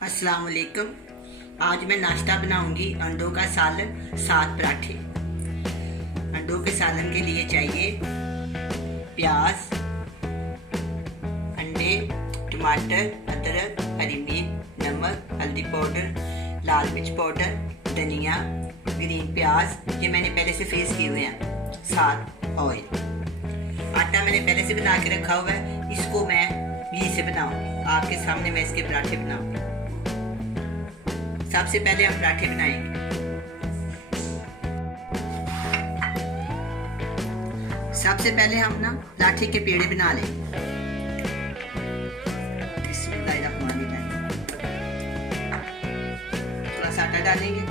अस्सलाम वालेकुम। आज मैं नाश्ता बनाऊंगी अंडों का सालन, 7 पराठे। अंडों के सालन के लिए चाहिए प्याज, अंडे, टमाटर, अदरक, हरी मिर्च, नमक, हल्दी पाउडर, लाल मिर्च पाउडर, धनिया, ग्रीन प्याज। ये मैंने पहले से फ्रीज किए हुए हैं। साथ ऑयल। आटा मैंने पहले से बना के रखा हुआ है। इसको मैं घी से बनाऊंगी। आपके सामने मैं इसके पराठे बनाऊंगी। सबसे पहले हम पराठे बनाएंगे। सबसे पहले हम ना पराठे के पेड़े बना लेंगे। थोड़ा सा आटा डालेंगे।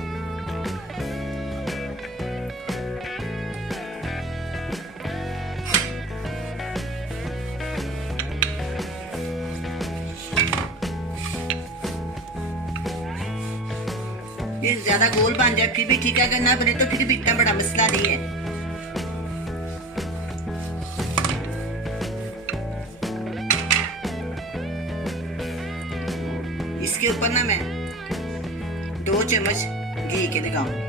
ये ज्यादा गोल बन जाए फिर भी ठीक है, अगर ना बने तो फिर भी इतना बड़ा मसला नहीं है। इसके ऊपर ना मैं 2 चम्मच घी के लगाऊंगी।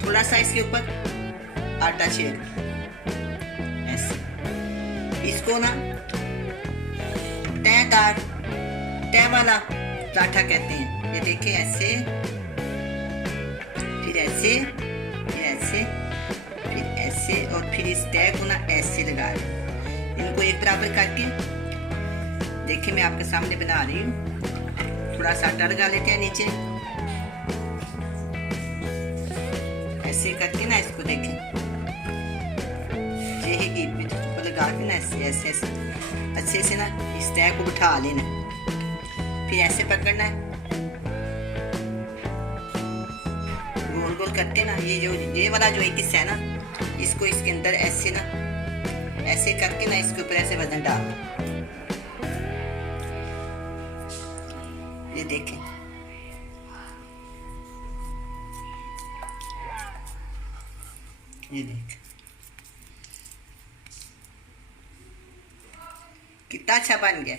थोड़ा सा इसके ऊपर आटा छेड़ ऐसे। इसको ना तय वाला पराठा कहते हैं। ये देखिए, ऐसे फिर ऐसे फिर ऐसे फिर ऐसे और फिर इस तय को ना ऐसे लगा लें। इनको एक बराबर करके देखिए, मैं आपके सामने बना रही हूँ। थोड़ा सा आटा लगा लेते हैं नीचे, ऐसे करके ना इसको देखें। ये ही घी पे लगा के ना ऐसे ऐसे ऐसे अच्छे से ना इस तय को बिठा लेना। फिर ऐसे पकड़ना है, गोल गोल करते ना। ये वाला जो एक हिस्सा है ना, इसको इसके अंदर ऐसे ना ऐसे करके ना इसके ऊपर ऐसे वजन डाल। ये देखें, ये देखें कितना अच्छा बन गया।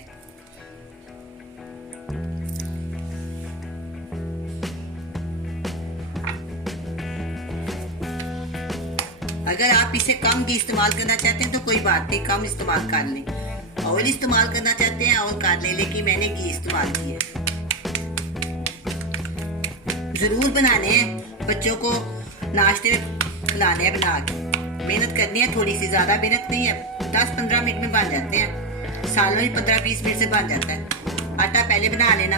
अगर आप इसे कम घी इस्तेमाल करना चाहते हैं तो कोई बात नहीं, कम इस्तेमाल कर लें। ऑयल इस्तेमाल करना चाहते हैं ऑयल कर लें, लेकिन मैंने घी इस्तेमाल किया। जरूर बनाने हैं, बच्चों को नाश्ते में खिलाने हैं बना के। मेहनत करनी है, थोड़ी सी, ज्यादा मेहनत नहीं है। 10-15 मिनट में बन जाते हैं। सालों ही 15-20 मिनट से बन जाता है। आटा पहले बना लेना।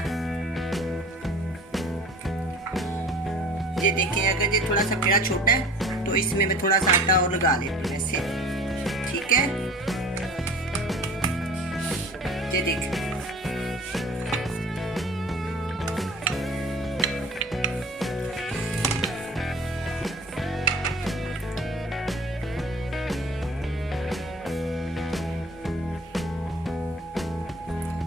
ये देखिए, अगर ये थोड़ा सा पेड़ा छोटा है तो इसमें मैं थोड़ा सा आटा और लगा लेती हूँ ऐसे। ठीक है, ये देखिए।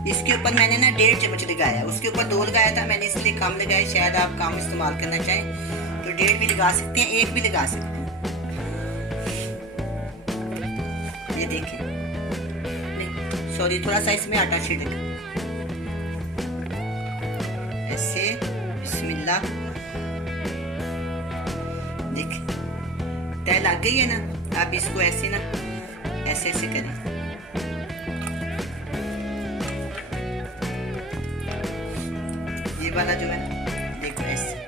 इसके ऊपर मैंने ना 1.5 चम्मच लगाया। उसके ऊपर 2 लगाया था मैंने, इसलिए कम लगाया। शायद आप कम इस्तेमाल करना चाहें तो 1.5 भी लगा सकते हैं, 1 भी लगा सकते हैं। ये देखिए, सॉरी, थोड़ा सा इसमें आटा छिड़क ऐसे। बिस्मिल्लाह। देखिए, तय लग गई है ना। आप इसको ऐसे ना ऐसे ऐसे करें। ये वाला जो है देखो ऐसे।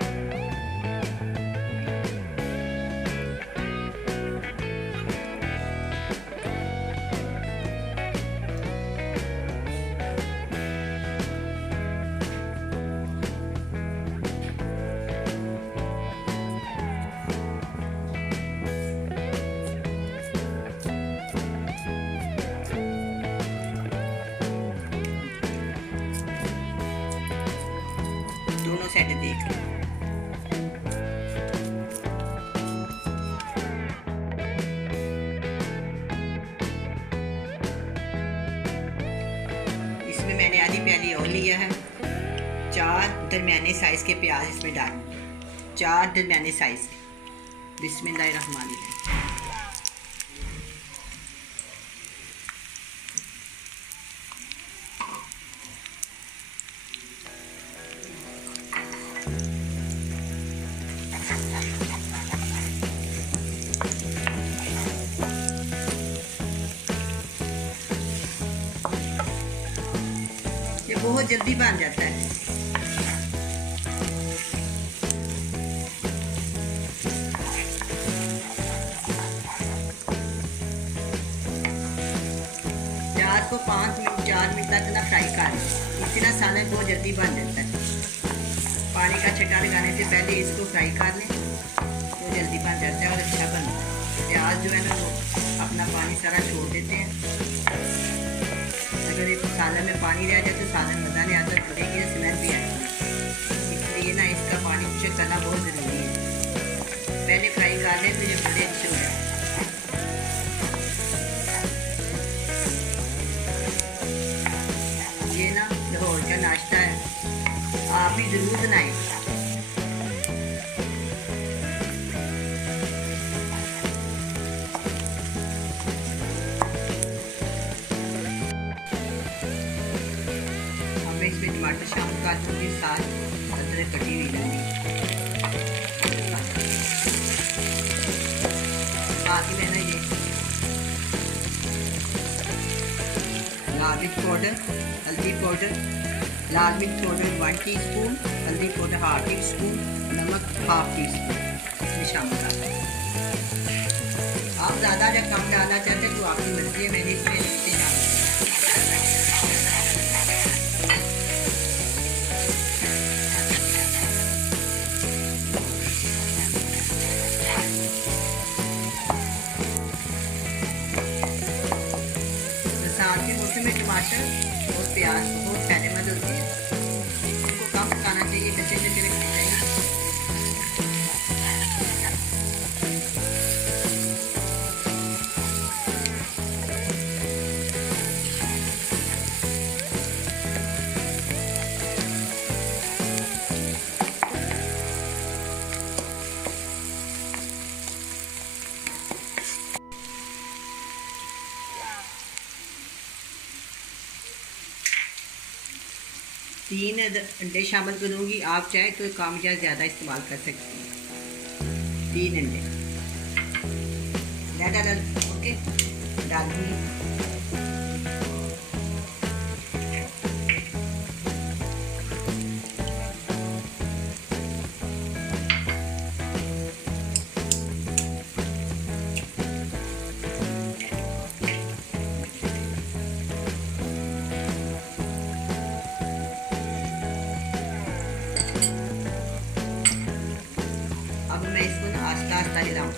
दोनों साइड देख लो। इसमें मैंने आधी प्याली और लिया है। 4 दरमियाने साइज के प्याज इसमें डाल, 4 दरमियाने साइज के। बिस्मिल्लाहिर्रहमानिर्रहीम। बहुत जल्दी बन जाता है। प्याज को 5 मिनट 4 मिनट तक ना फ्राई कर लें, इससे ना सालन बहुत जल्दी बन जाता है। पानी का छट्टा लगाने से पहले इसको फ्राई कर लें तो जल्दी बन जाता है और अच्छा बनता है। प्याज जो है ना वो अपना पानी सारा छोड़ देते हैं। अगर एक सालन में पानी रह जाए तो सालन मज़ा नहीं आता, खुलेगी तो स्मेल भी आएगी। इसलिए ना इसका पानी चेक करना बहुत ज़रूरी है। पहले फ्राई कर लें तो ये बड़े अच्छे हो जाए। ये ना लाहौर का नाश्ता है, आप भी ज़रूर बनाएं। अब मैं इसमें टमाटर शामिल कर दूँगी, साथ अदरक कटी हुई लूँगी। साथ ही में ना ये लाल मिर्च पाउडर, हल्दी पाउडर, लाल मिर्च पाउडर 1 टीस्पून, हल्दी पाउडर 1/2 टीस्पून, नमक 1/2 टीस्पून इसमें शामिल कर दें। आप ज़्यादा या कम डालना चाहते हैं तो आपकी मर्जी है, मैंने इसमें नीचे डाला। बरसात के मौसम में टमाटर और प्याज बहुत फायदेमंद होते हैं, उनको कम पकाना चाहिए, कच्चे कच्चे रखने चाहिए। तीन अंडे शामिल करूँगी, आप चाहे तो कम या ज़्यादा इस्तेमाल कर सकती हैं। 3 अंडे डाल ओके डाल दूँगी। अब मैं इसको ना आस्ता आस्ता हिलाऊँ।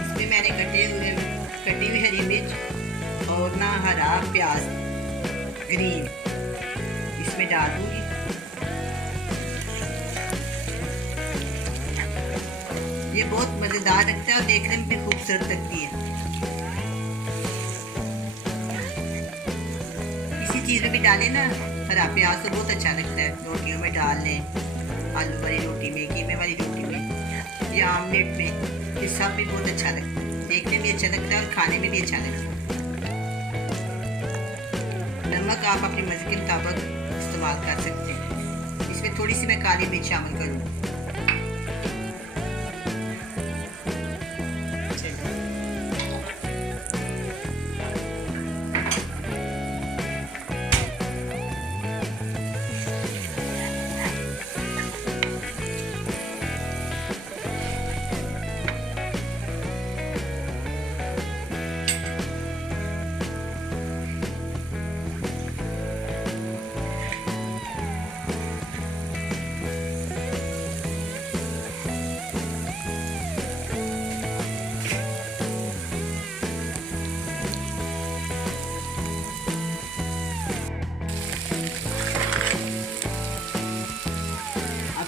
इसमें मैंने कटी हुई हरी मिर्च और ना हरा प्याज ग्रीन इसमें डाल दूँगी। ये बहुत मज़ेदार लगता है और देखने में भी खूबसूरत लगती है। इसी चीज़ में भी डालें ना, हरा प्याज तो बहुत अच्छा लगता है, रोटियों में डाल लें, आलू वाली रोटी में, कीमे वाली रोटी में या आमलेट में, ये सब भी बहुत अच्छा लगता है, देखने में भी अच्छा लगता है और खाने में भी अच्छा लगता है। नमक आप अपनी मर्ज़ी के मुताबिक इस्तेमाल कर सकते हैं। इसमें थोड़ी सी मैं काली मिर्च शामिल करूँगी।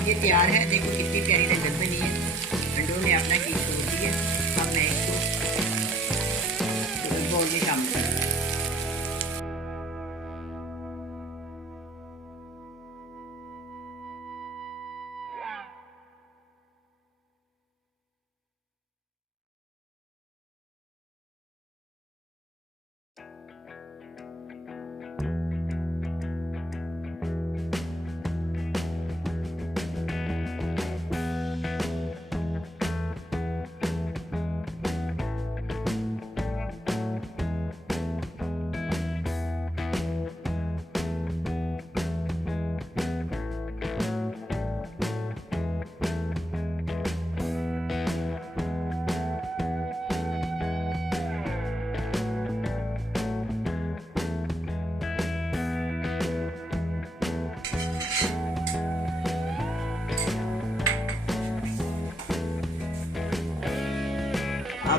ये तैयार है, देखो कितनी प्यारी लज्जत बनी है। अंडों ने अपना की छोड़ दी है। अब मैं इसको बोल में शामिल करूँगी।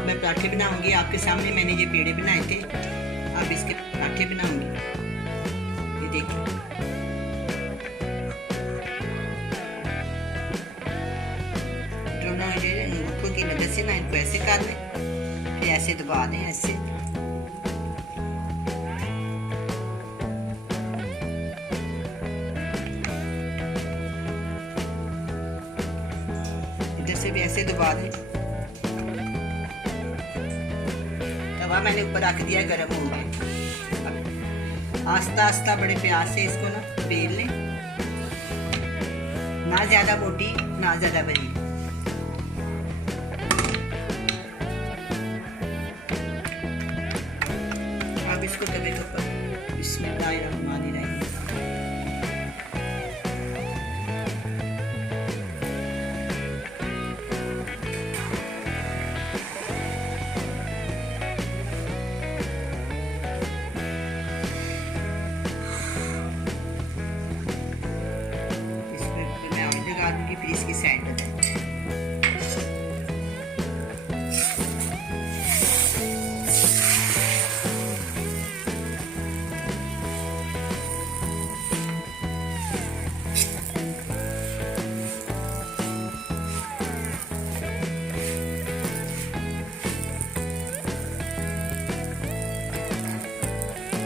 अब मैं पराठे बनाऊंगी। आपके सामने मैंने ये पेड़े बनाए थे, अब इसके पराठे बनाऊंगी। ये देखिए, दोनों ये अंगूठों की मदद से ना इनको ऐसे कर लें, फिर ऐसे दबा दें, ऐसे। इधर से भी ऐसे दबा दें। तवा मैंने ऊपर रख दिया, गर्म हो गया। अब आस्ता आस्ता बड़े प्यार से इसको ना बेल लें, ना ज्यादा मोटी ना ज्यादा बरीक। अब इसको तवे के ऊपर बिस्मिल्लाहिर्रहमानिर्रहीम लगा दूंगी, फिर इसकी साइड पर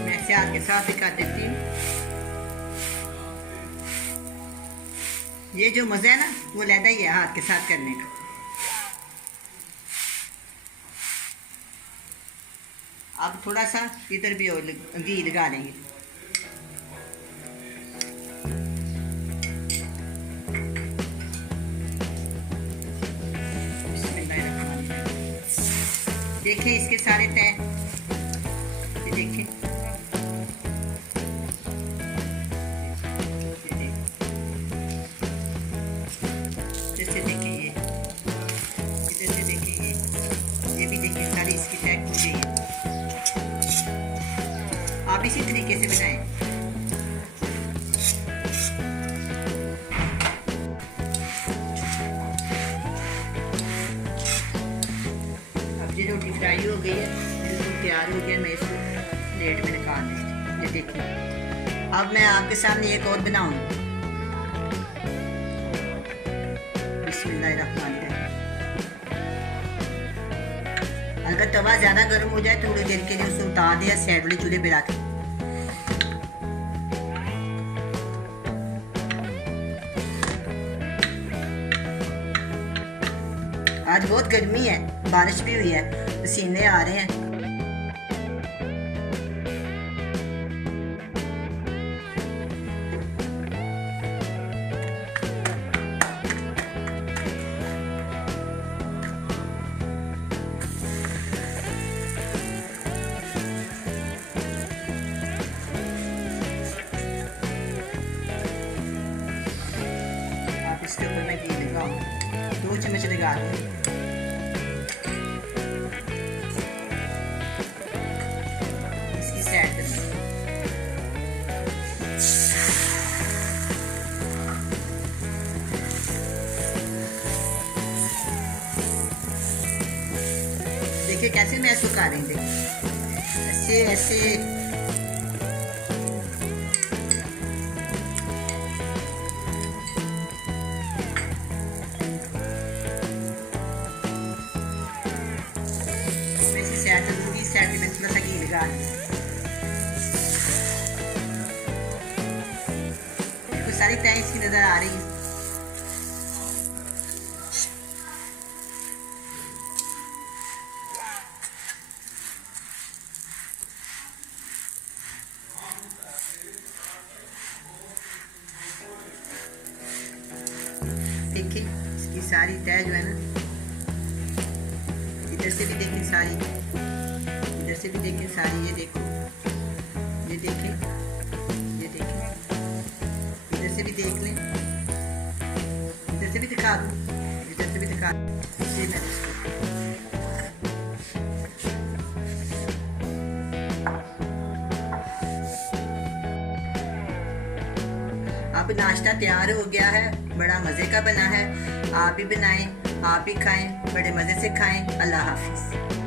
मैं ऐसे हाथ के साथ ही कर देती हूँ। ये जो मज़ा है ना वो लहदा ही है हाथ के साथ करने का। अब थोड़ा सा इधर भी और घी लगा लेंगे। देखें इसके सारे तय, देखें जैसे देखेंगे, इधर से देखेंगे, ये भी देखिए सारी इसकी टैग हो गई है। आप इसी तरीके से बनाएं। अब ये रोटी फ्राई हो गई है, बिल्कुल तैयार हो गया। मैं इसको प्लेट में निकाल देती। ये देखिए, अब मैं आपके सामने एक और बनाऊंगी। अगर तवा ज्यादा गर्म हो जाए तो थोड़ी देर के लिए उसे उतार दिया, साइड वाले चूल्हे पे रख। आज बहुत गर्मी है, बारिश भी हुई है, पसीने आ रहे हैं। इसके ऊपर मैं घी लगाऊँ, 2 चम्मच लगा दूँ। इसकी साइड पर देखिए कैसे मैं इसको कर रही थी, ऐसे ऐसे। साइड में थोड़ा सा घी लगा देखो, सारी तय इसकी नजर आ रही है। देखिए इसकी सारी तय जो है ना, इधर से भी देखिए सारी, इधर से भी देखें सारी। ये देखो, ये देखें, ये देखें, इधर से भी देख लें, इधर से भी दिखा दूँ, इधर से भी दिखा दूँ। ये मैंने इसको अब नाश्ता तैयार हो गया है, बड़ा मज़े का बना है। आप भी बनाएं। आप भी खाएं, बड़े मज़े से खाएं। अल्लाह हाफिज़।